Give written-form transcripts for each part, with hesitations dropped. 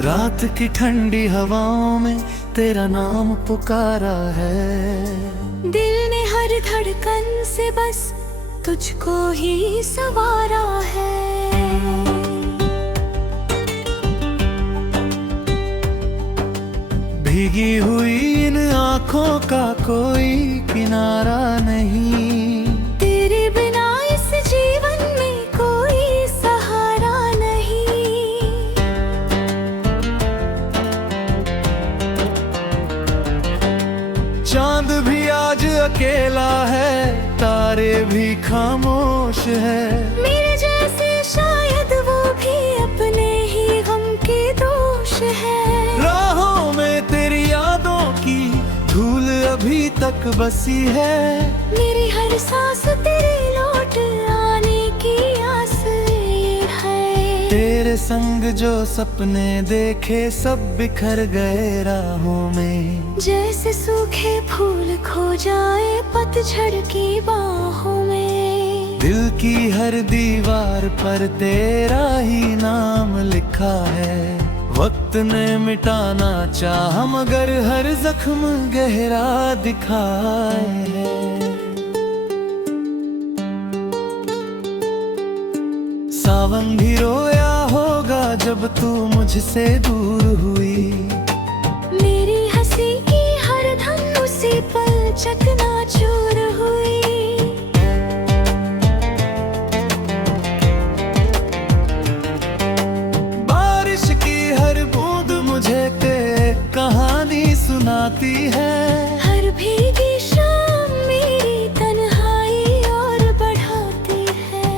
रात की ठंडी हवाओं में तेरा नाम पुकारा है। दिल ने हर धड़कन से बस तुझको ही सवारा है। भीगी हुई इन आँखों का कोई किनारा नहीं, तेरे बिना इस जीवन में कोई सहारा नहीं। चांद भी आज अकेला है, तारे भी खामोश है। मेरे जैसे शायद वो भी अपने ही गम के दोष है। राहों में तेरी यादों की धूल अभी तक बसी है। मेरी हर सांस तेरे लौट आने की आस ये है। तेरे संग जो सपने देखे सब बिखर गए राहों में। जैसे सूखे फूल खो जाए पतझड़ की बाहों में। दिल की हर दीवार पर तेरा ही नाम लिखा है। वक्त ने मिटाना चाहा मगर हर जख्म गहरा दिखाए है। सावन भी रोया होगा जब तू मुझसे दूर हुई। मेरी हंसी की हर धन उसी पल चकनाचूर हुई। बारिश की हर बूंद मुझे कहानी सुनाती है। हर भीगी शाम मेरी तन्हाई और बढ़ाती है।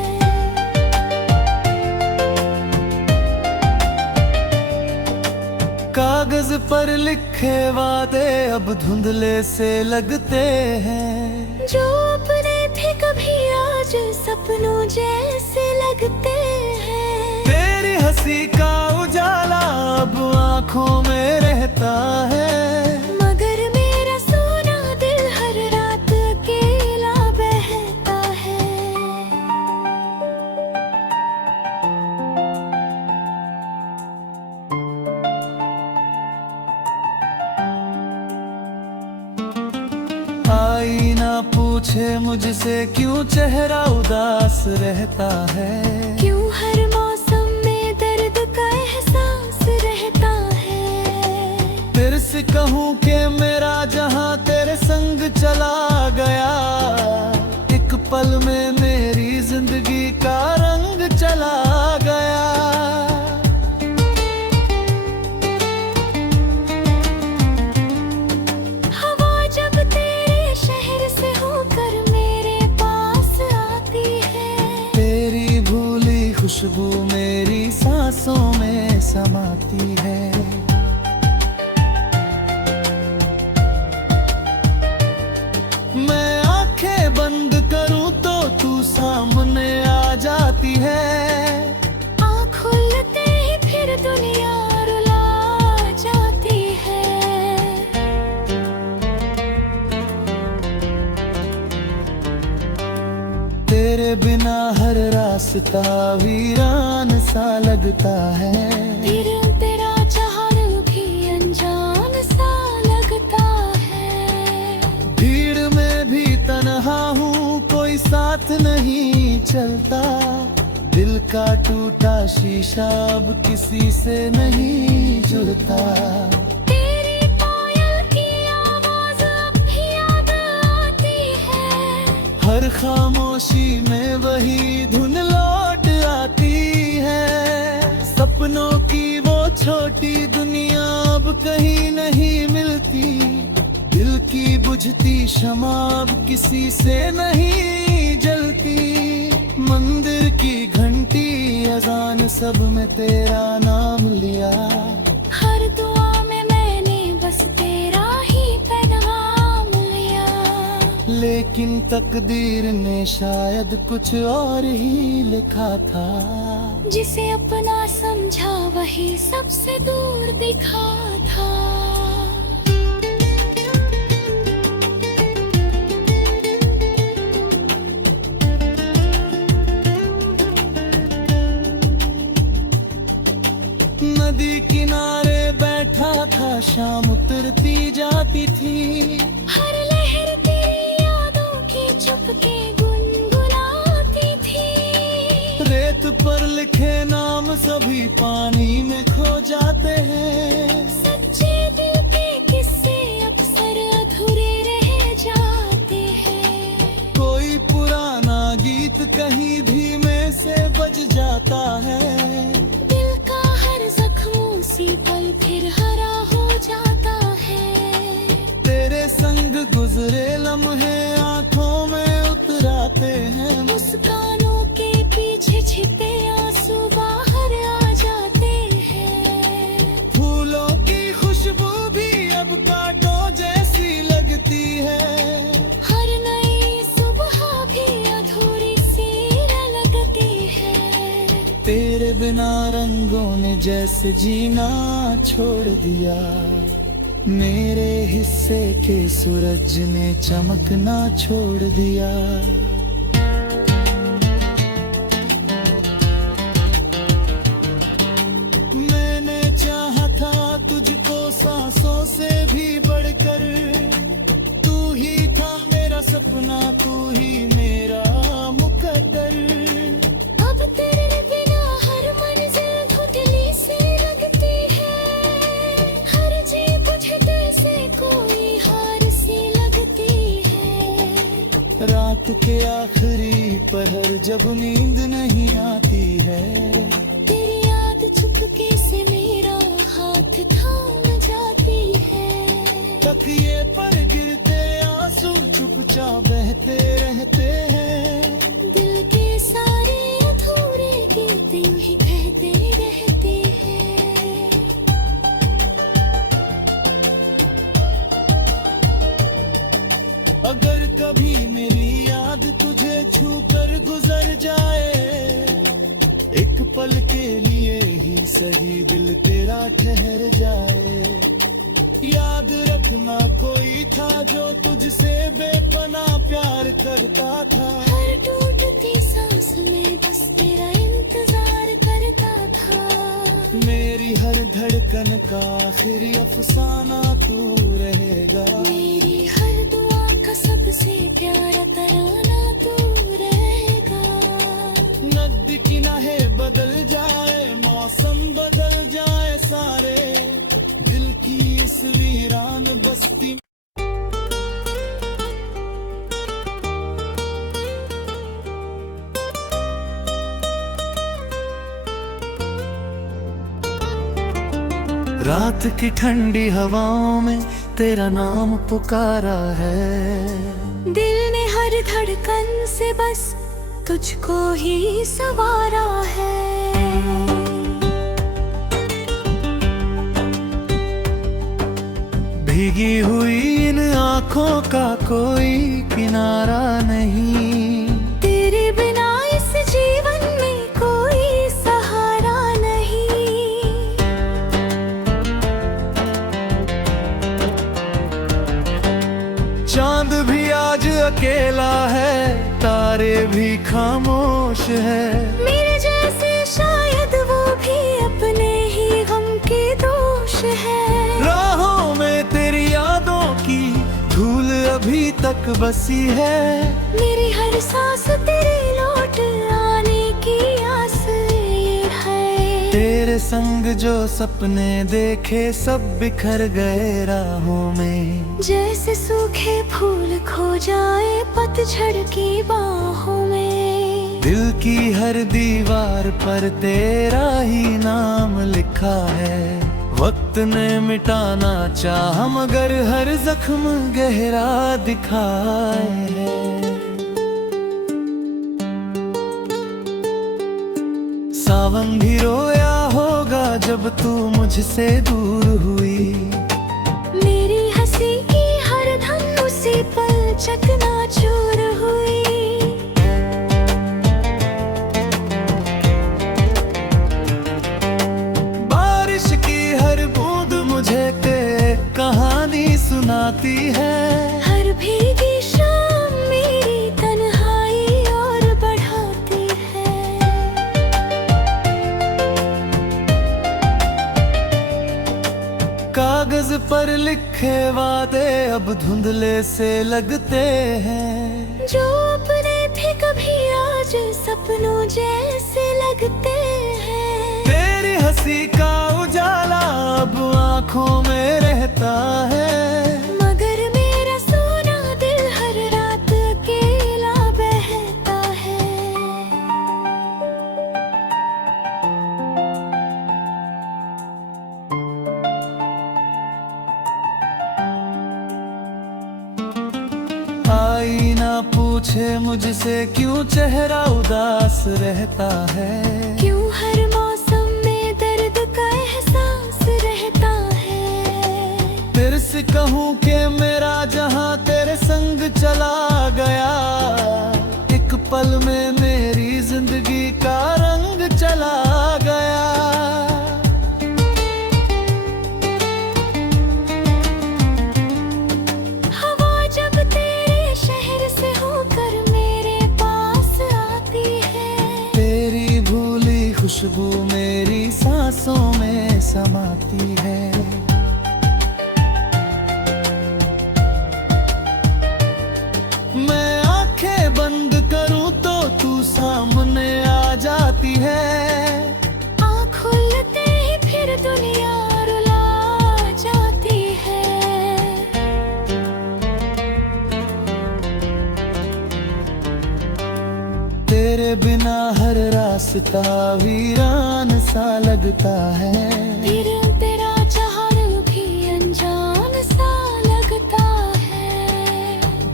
कागज पर लिखे वादे अब धुंधले से लगते हैं। जो अपने थे कभी आज सपनों जैसे लगते हैं। तेरी हंसी का उजाला अब आँखों में रहता है। मगर मेरा सोना दिल हर रात अकेला बहता है। आईना पूछे मुझसे क्यों चेहरा उदास रहता है। क्यों हर मौसम में दर्द का एहसास रहता है। तेरे से कहूँ कि मेरा जहाँ तेरे संग चला गया। एक पल में मेरी जिंदगी का रंग चला गया। हवा जब तेरे शहर से होकर मेरे पास आती है। तेरी भूली खुशबू मेरी सांसों में समाती है। मैं आंखें बंद करूं तो तू सामने आ जाती है। आँख खुलते ही फिर दुनिया रुला जाती है। तेरे बिना हर रास्ता वीरान सा लगता है। फिर तेरा चाहना भी अनजान सा लगता है। भीड़ में भी तन्हा हूँ कोई साथ नहीं चलता। दिल का टूटा शीशा अब किसी से नहीं जुड़ता। तेरी पायल की आवाज अब भी याद आती है। हर खामोशी में वही धुन लौट आती है। सपनों की वो छोटी दुनिया अब कहीं नहीं मिलती। दिल की बुझती शमा अब किसी से नहीं जलती। मंदिर की घंटी अजान सब में तेरा नाम लिया। हर दुआ में मैंने बस तेरा ही पैगाम लिया। लेकिन तकदीर ने शायद कुछ और ही लिखा था। जिसे अपना समझा वही सबसे दूर दिखा था। नदी किनारे शाम उतरती जाती थी। हर लहर तेरी यादों की चुपके गुनगुनाती थी। रेत पर लिखे नाम सभी पानी में खो जाते हैं। सच्चे दिल के किस्से अक्सर अधूरे रह जाते हैं। कोई पुराना गीत कहीं धीमे से बज जाता है। दिल का हर जख्म उसी पल फिर हरा हो जाता है। तेरे संग गुजरे लम्हे आंखों में उतराते हैं। मुस्कानों के पीछे छिपे आंसू बाहर आ जाते हैं। फूलों की खुशबू भी अब कांटों जैसी लगती है। हर नई सुबह भी अधूरी सी लगती है। तेरे बिना रंगों ने जैसे जीना छोड़ दिया। मेरे हिस्से के सूरज ने चमकना छोड़ दिया। मैंने चाहा था तुझको सांसों से भी बढ़कर। तू ही था मेरा सपना, तू ही मेरा मुकद्दर। अब तेरे बिना हर मंजिल धुंधली सी लगती है। हर जी बुझते से कोई हार सी लगती है। रात के आखिरी पहर जब नींद नहीं आती है। तेरी याद चुपके से मेरा हाथ थाम जाती है। तकिए पर गिरते आंसू चुपचाप बहते रहते हैं। दिल के सारे अधूरे गीत यूं ही कहते रहते हैं। अगर कभी मेरी याद तुझे छू कर गुजर जाए, एक पल के लिए ही सही दिल तेरा ठहर जाए। याद रखना कोई था जो तुझसे बेपनाह प्यार करता था। हर टूटती सांस में बस तेरा इंतजार करता था। मेरी हर धड़कन का आखिरी अफसाना तू रहेगा। मेरी हर दुआ का सबसे प्यारा तराना तू रहेगा। नदी किनारे बदल जाए, मौसम बदल जाए, सारे दिल की इस वीरान बस्ती। रात की ठंडी हवाओं में तेरा नाम पुकारा है। दिल ने हर धड़कन से बस तुझको ही सवारा है। भीगी हुई इन आँखों का कोई किनारा नहीं। तेरे बिना इस जीवन में कोई सहारा नहीं। चांद भी आज अकेला है, तारे भी खामोश है। मेरे जैसे शायद वो भी अपने ही गम के दोष है। राहों में तेरी यादों की धूल अभी तक बसी है। मेरी हर सांस तेरे लौट आने की आस ये है। तेरे संग जो सपने देखे सब बिखर गए राहों में। जैसे सूखे फूल खो जाए पतझड़ की बाहों में। दिल की हर दीवार पर तेरा ही नाम लिखा है। वक्त ने मिटाना चाहा मगर हर जख्म गहरा दिखाए है। सावन भी रोया होगा जब तू मुझसे दूर हुई। मेरी हंसी की हर धन उसी पल चकनाचूर हुई। बारिश की हर बूंद मुझे कहानी सुनाती है। हर भीगी शाम मेरी तन्हाई और बढ़ाती है। कागज कागज पर लिखे वादे अब धुंधले से लगते हैं। जो अपने थे कभी आज सपनों जैसे लगते हैं। तेरी हंसी का उजाला अब आंखों में रहता है। मगर मेरा सोना दिल हर रात अकेला बहता है। आईना पूछे मुझसे क्यों चेहरा उदास रहता है। क्यों हर मौसम में दर्द का एहसास रहता है। तेरे से कहूँ कि मेरा जहाँ तेरे संग चला गया। एक पल में मेरी जिंदगी का रंग चला गया। हवा जब तेरे शहर से होकर मेरे पास आती है। तेरी भूली खुशबू मेरी सांसों में समाती है। मैं आंखें बंद करूं तो तू सामने आ जाती है। आँख खुलते ही फिर दुनिया रुला जाती है। तेरे बिना हर रास्ता वीरान सा लगता है। फिर तेरा चाहना भी अनजान सा लगता है।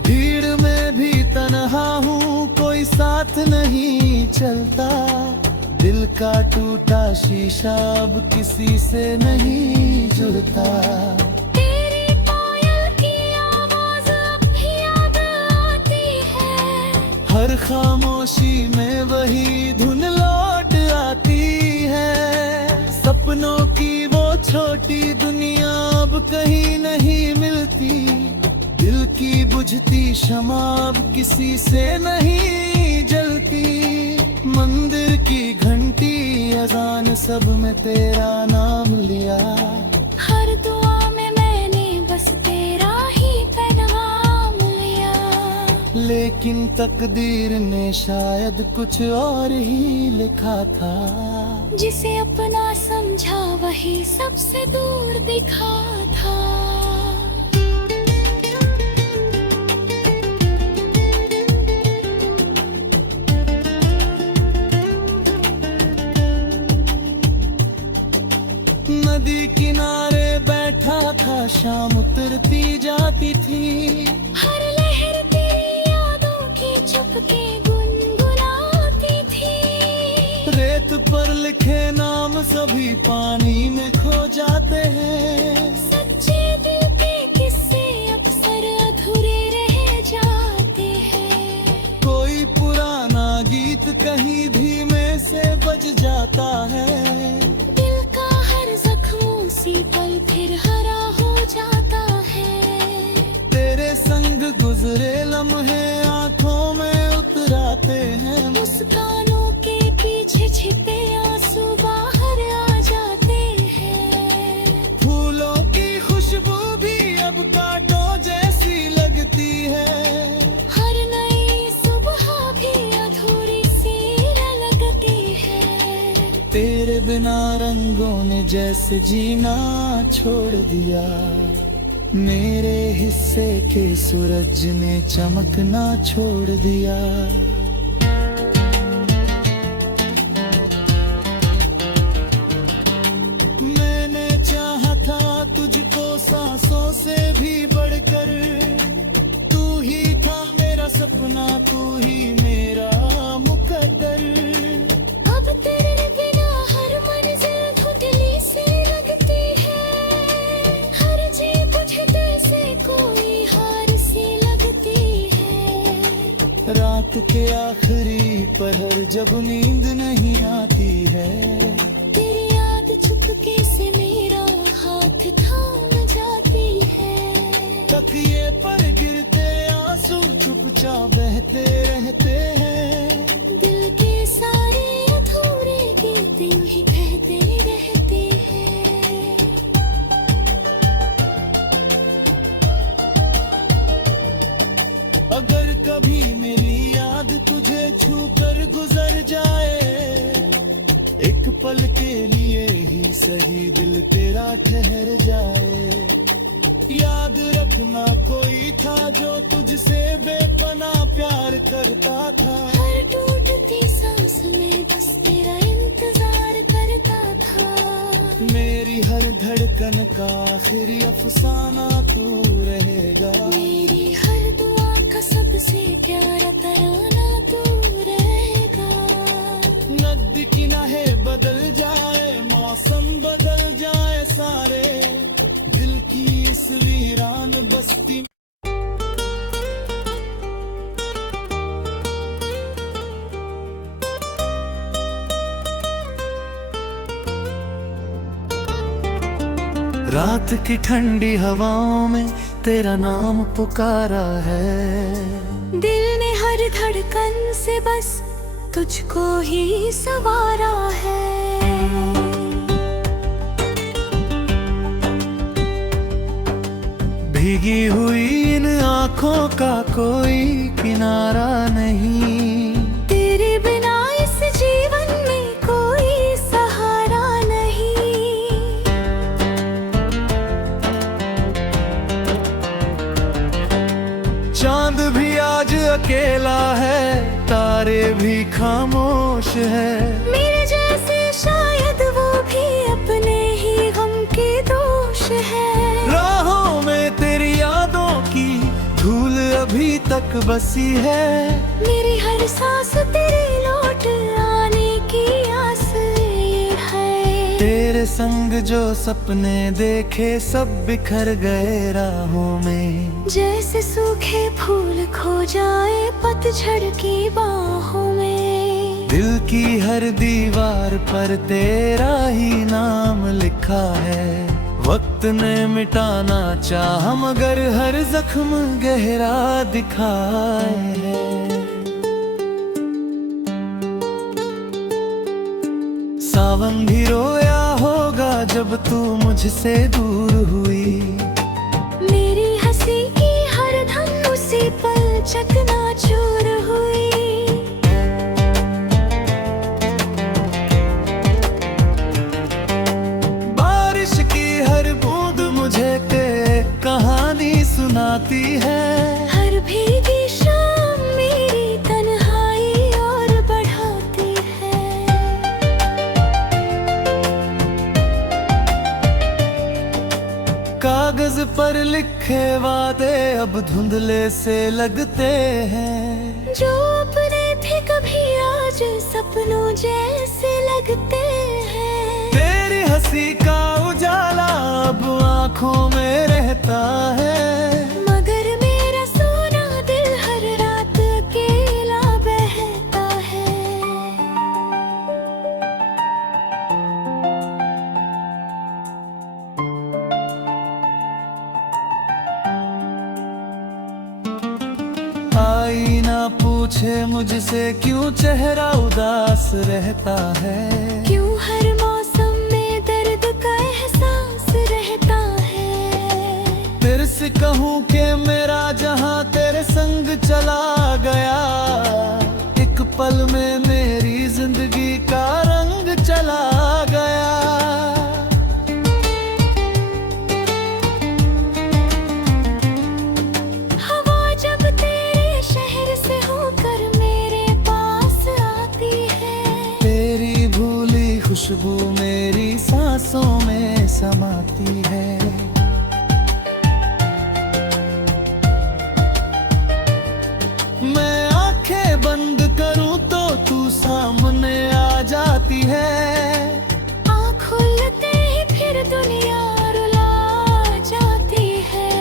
भीड़ में भी तन्हा हूँ कोई साथ नहीं चलता। दिल का टूटा शीशा अब किसी से नहीं जुड़ता। तेरी पायल की आवाज अब भी याद आती है। हर खामोशी में वही धुन लौट आती है। सपनों की वो छोटी दुनिया अब कहीं नहीं मिलती। दिल की बुझती शमा अब किसी से नहीं जलती। मंदिर की घंटी अजान सब में तेरा नाम लिया। हर दुआ में मैंने बस तेरा ही पैगाम लिया। लेकिन तकदीर ने शायद कुछ और ही लिखा था। जिसे अपना समझा वही सबसे दूर दिखा था। नदी किनारे बैठा था शाम उतरती जाती थी। हर लहर तेरी यादों की चुपके गुनगुनाती थी। रेत पर लिखे नाम सभी पानी में खो जाते हैं। सच्चे दिल के किस्से अक्सर अधूरे रह जाते हैं। कोई पुराना गीत कहीं धीमे से बज जाता है। दिल का हर जख्म उसी पल फिर हरा हो जाता है। तेरे संग गुजरे लम्हे आंखों में उतराते हैं। मुस्कानों के पीछे छिपे आंसू बाहर आ जाते हैं। फूलों की खुशबू भी अब कांटों जैसी लगती है। हर नई सुबह भी अधूरी सी लगती है। तेरे बिना रंगों ने जैसे जीना छोड़ दिया। मेरे हिस्से के सूरज ने चमकना छोड़ दिया। मैंने चाहा था तुझको सांसों से भी बढ़कर। तू ही था मेरा सपना, तू ही मेरा मुकद्दर। अब तेरे बिना हर मंजिल धुंधली सी लगती है। हर जी बुझते से कोई हार सी लगती है। रात के आखिरी पहर जब नींद नहीं आती है। तेरी याद चुपके से मेरा हाथ थाम जाती है। तकिए पर गिरते आंसू चुपचाप बहते रहते हैं। दिल के सारे अधूरे गीत यूं ही कहते रहते हैं। कभी मेरी याद तुझे छू कर गुजर जाए, एक पल के लिए ही सही दिल तेरा ठहर जाए। याद रखना कोई था जो तुझसे बेपनाह प्यार करता था, हर टूटती सांस में बस तेरा इंतजार करता था। मेरी हर धड़कन का आखिरी अफसाना तू रहेगा, मेरी हर दुआ का सबसे प्यारा तराना तू रहेगा। नदी किनारे बदल जाए, मौसम बदल जाए, सारे दिल की इस वीरान बस्ती रात की ठंडी हवाओं में तेरा नाम पुकारा है। दिल ने हर धड़कन से बस तुझको ही सवारा है। भीगी हुई इन आँखों का कोई किनारा नहीं, तेरे बिना इस जीवन में कोई सहारा नहीं। चांद भी आज अकेला है, तारे भी खामोश है, मेरे जैसे शायद वो भी अपने ही गम के दोष है। राहों में तेरी यादों की धूल अभी तक बसी है, मेरी हर सांस तेरे लौट आने की आस ये है। तेरे संग जो सपने देखे सब बिखर गए राहों में, जैसे सूखे फूल खो जाए पतझड़ की बाहों में। दिल की हर दीवार पर तेरा ही नाम लिखा है, वक्त ने मिटाना चाहा मगर हर जख्म गहरा दिखाए है। सावन भी रोया होगा जब तू मुझसे दूर हुई, मेरी हंसी की हर धन उसी पल चकनाचूर हुई। बारिश की हर बूंद मुझे कहानी सुनाती है, हर भीगी शाम मेरी तन्हाई और बढ़ाती है। कागज पर लिखे वादे अब धुंधले से लगते हैं, जो अपने थे कभी आज सपनों जैसे लगते हैं। तेरी हंसी का उजाला अब आँखों में रहता है, मगर मेरा सोना दिल हर रात अकेला बहता है। आईना पूछे मुझसे क्यों चेहरा उदास रहता है, क्यों हर मौसम में दर्द का एहसास रहता है। तेरे से कहूँ कि मेरा जहाँ तेरे संग चला गया, एक पल में मेरी जिंदगी का रंग चला गया। हवा जब तेरे शहर से होकर मेरे पास आती है, तेरी भूली खुशबू मेरी सांसों में समाती है। मैं आंखें बंद करूं तो तू सामने आ जाती है, आँख खुलते ही फिर दुनिया रुला जाती है।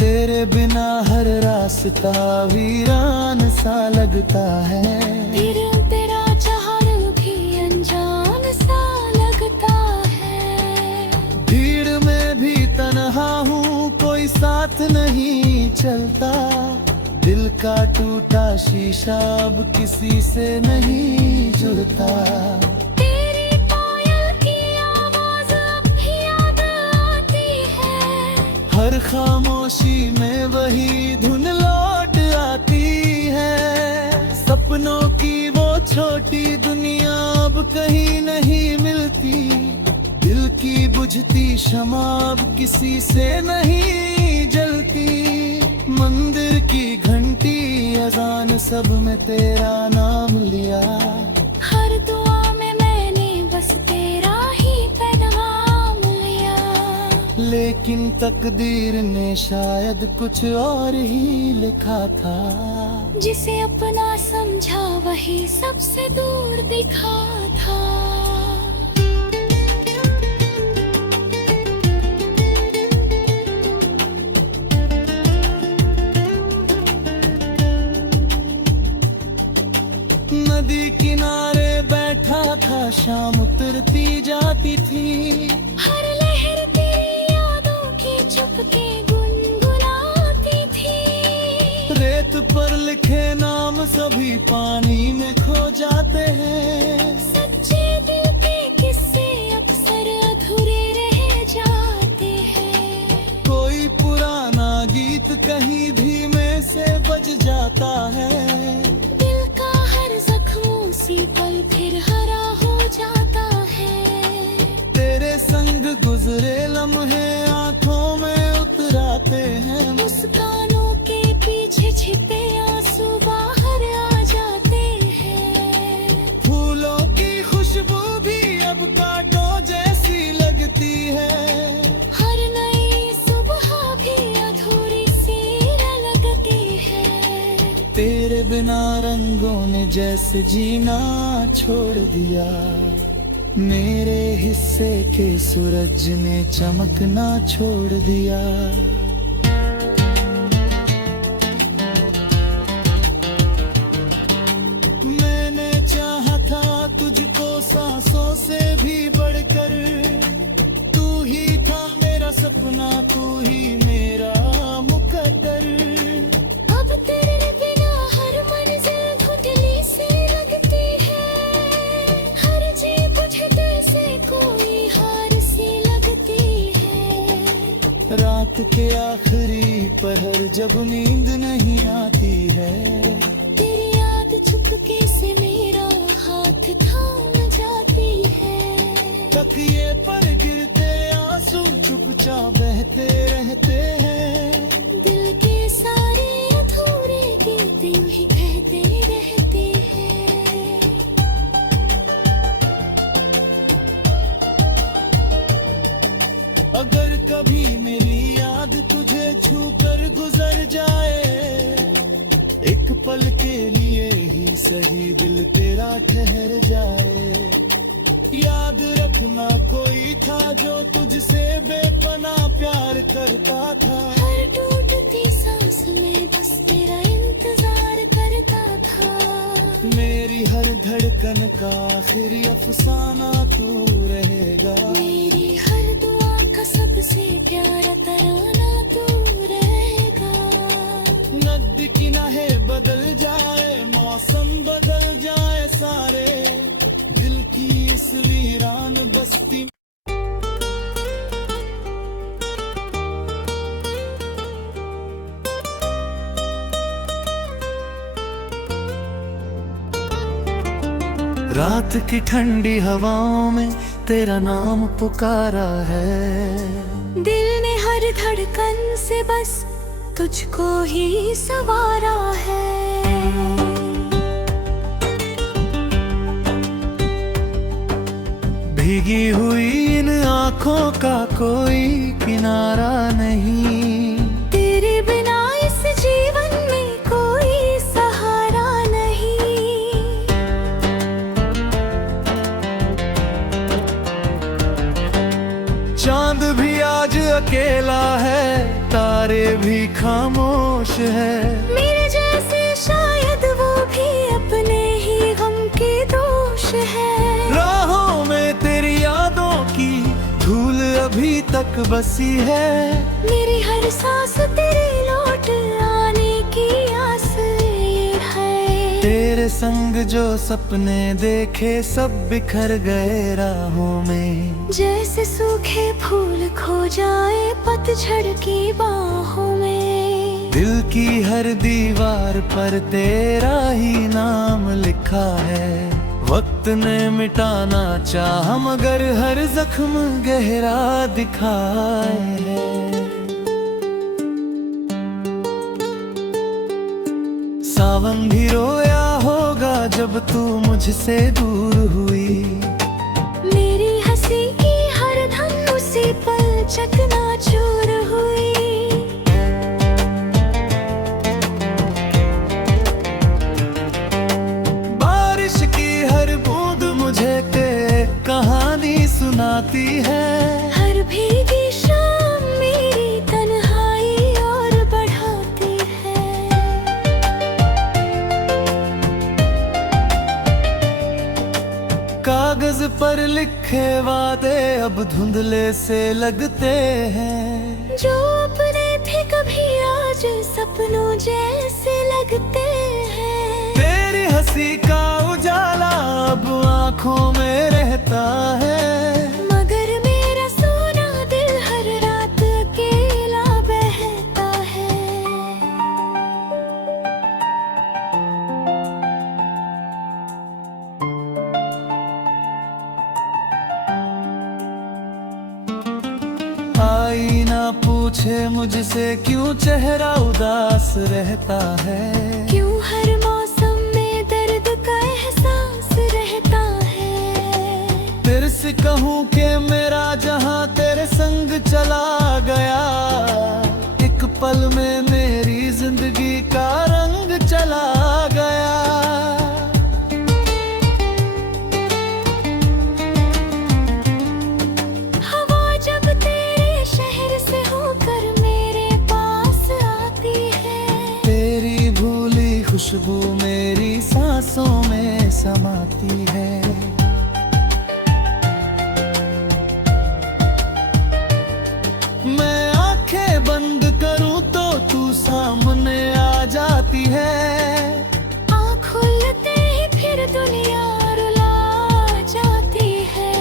तेरे बिना हर रास्ता वीरान सा लगता है, फिर तेरा चाहना भी अनजान सा लगता है। भीड़ में भी तन्हा हूँ कोई साथ नहीं चलता, दिल का टूटा शीशा अब किसी से नहीं जुड़ता। तेरी पायल की आवाज अब भी याद खामोशी में वही धुन लौट आती है। सपनों की वो छोटी दुनिया अब कहीं नहीं मिलती। दिल की बुझती शमा अब किसी से नहीं जलती। मंदिर की घंटी अजान सब में तेरा नाम लिया। हर दुआ में मैंने बस तेरा ही पैगाम लिया। लेकिन तकदीर ने शायद कुछ और ही लिखा था। जिसे अपना समझा वही सबसे दूर दिखा था। नदी किनारे बैठा था, शाम उतरती जाती थी। हर लहर तेरी यादों की चुपके गुनगुनाती थी। रेत पर लिखे नाम सभी पानी में खो जाते हैं। सच्चे दिल के किस्से अक्सर अधूरे रह जाते हैं। कोई पुराना गीत कहीं धीमे से बज जाता है। दिल का हर जख्म उसी पल फिर हरा हो जाता है। तेरे संग गुजरे लम्हे आंखों में उतराते हैं। मुस्कानों के पीछे छिपे आंसू बाहर आ जाते हैं। फूलों की खुशबू भी अब कांटों जैसी लगती है। हर नई सुबह भी अधूरी सी लगती है। तेरे बिना रंगों ने जैसे जीना छोड़ दिया। मेरे हिस्से के सूरज ने चमकना छोड़ दिया। मैंने चाहा था तुझको सांसों से भी बढ़कर। तू ही था मेरा सपना, तू ही मेरा मुकद्दर। अब तेरे बिना हर मंजिल धुंधली सी लगती है। हर जी बुझते से कोई हार सी लगती है। रात के आखिरी पहर जब नींद नहीं आती है। तेरी याद चुपके से मेरा हाथ थाम जाती है। तकिए पर गिरते आंसू चुपचाप बहते रहते हैं। दिल के सारे अधूरे गीत यूं ही कहते रहते हैं। अगर कभी मेरी याद तुझे छू कर गुजर जाए, एक पल के लिए ही सही दिल तेरा ठहर जाए। याद रखना कोई था जो तुझसे बेपना प्यार करता था। हर टूटती सांस में बस तेरा इंतजार करता था। मेरी हर धड़कन का आखिरी अफसाना तू रहेगा। मेरी हर दुआ का सबसे प्यारा तराना तू रहेगा। नदी की नहें बदल जाए, मौसम बदल जाए, सारे दिल की इस वीरान बस्ती। रात की ठंडी हवाओं में तेरा नाम पुकारा है। दिल ने हर धड़कन से बस तुझको ही सवारा है। भीगी हुई इन आँखों का कोई किनारा नहीं। तेरे बिना इस जीवन में कोई सहारा नहीं। चांद भी आज अकेला है, तारे भी खामोश है। मेरे जैसे शायद वो भी अपने ही गम के दोष है। राहों में तेरी यादों की धूल अभी तक बसी है। मेरी हर सांस तेरे लौट आने की आस ये है। तेरे तेरे संग जो सपने देखे सब बिखर गए राहों में। जैसे सूखे फूल खो जाए पतझड़ की बाहों में। दिल की हर दीवार पर तेरा ही नाम लिखा है। वक्त ने मिटाना चाहा मगर हर जख्म गहरा दिखाए है। सावन भी रोया होगा जब तू मुझसे दूर हुई। मेरी हंसी की हर धन उसी पल चकनाचूर हुई। बारिश की हर बूंद मुझे कहानी सुनाती है। हर भीगी शाम मेरी तन्हाई और बढ़ाती है। कागज पर लिखे वादे अब धुंधले से लगते हैं। जो अपने थे कभी आज सपनों जैसे लगते हैं। तेरी हंसी का उजाला अब आँखों में रहता है। मगर मेरा सोना दिल हर रात अकेला बहता है। आईना पूछे मुझसे क्यों चेहरा उदास रहता है। क्यों हर मौसम में दर्द का एहसास रहता है। तेरे से कहूँ कि मेरा जहाँ तेरे संग चला गया। एक पल में मेरी जिंदगी का रंग चला गया। हवा जब तेरे शहर से होकर मेरे पास आती है। तेरी भूली खुशबू मेरी सांसों में समाती है। मैं आंखें बंद करूं तो तू सामने आ जाती है। आँख खुलते ही फिर दुनिया रुला जाती है।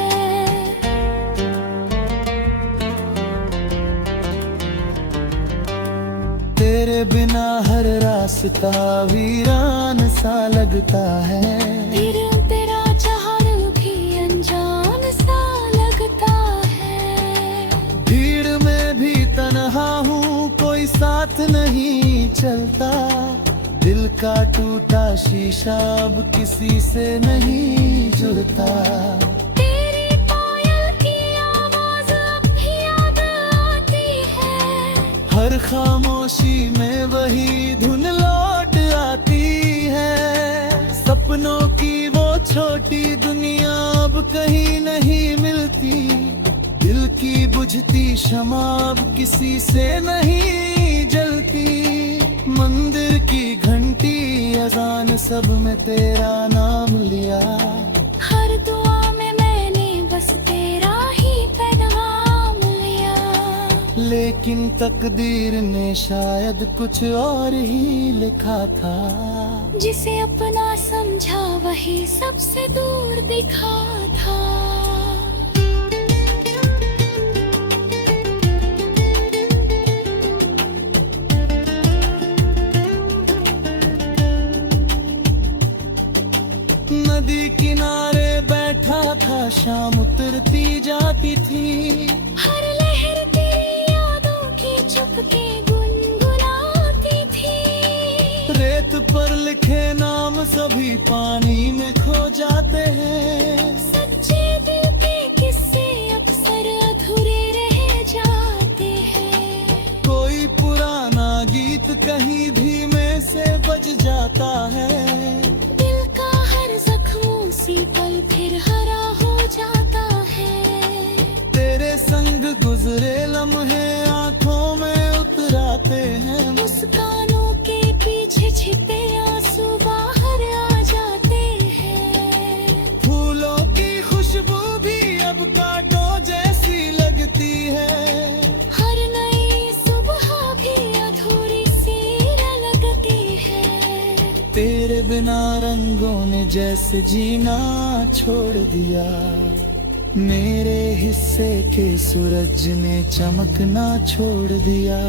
तेरे बिना हर रास्ता वीरान सा लगता है। फिर तेरा चाहना भी अनजान सा लगता है। भीड़ में भी तन्हा हूँ कोई साथ नहीं चलता। दिल का टूटा शीशा अब किसी से नहीं जुड़ता। तेरी पायल की आवाज अब भी याद आती है। हर खामोशी में वही धुन लौट आती है। सपनों की वो छोटी दुनिया अब कहीं नहीं मिलती। दिल की बुझती शमा अब किसी से नहीं जलती। मंदिर की घंटी अजान सब में तेरा नाम लिया। हर दुआ में मैंने बस तेरा ही पैगाम लिया। लेकिन तकदीर ने शायद कुछ और ही लिखा था। जिसे अपना समझा वही सबसे दूर दिखा था। नदी किनारे बैठा था शाम उतरती जाती थी। हर लहर तेरी यादों की चुपके गुनगुनाती थी। रेत पर लिखे नाम सभी पानी में खो जाते हैं। सच्चे दिल के किस्से अक्सर अधूरे रह जाते हैं। कोई पुराना गीत कहीं धीमे से बज जाता है। दिल का हर जख्म उसी पल फिर हरा हो जाता है। तेरे संग गुजरे लम्हे आंखों में उतराते हैं। मुस्कानों के पीछे छिपे आंसू बाहर आ जाते हैं। फूलों की खुशबू भी अब कांटों जैसी लगती है। हर नई सुबह भी अधूरी सी लगती है। तेरे बिना रंगों ने जैसे जीना छोड़ दिया। मेरे हिस्से के सूरज ने चमकना छोड़ दिया।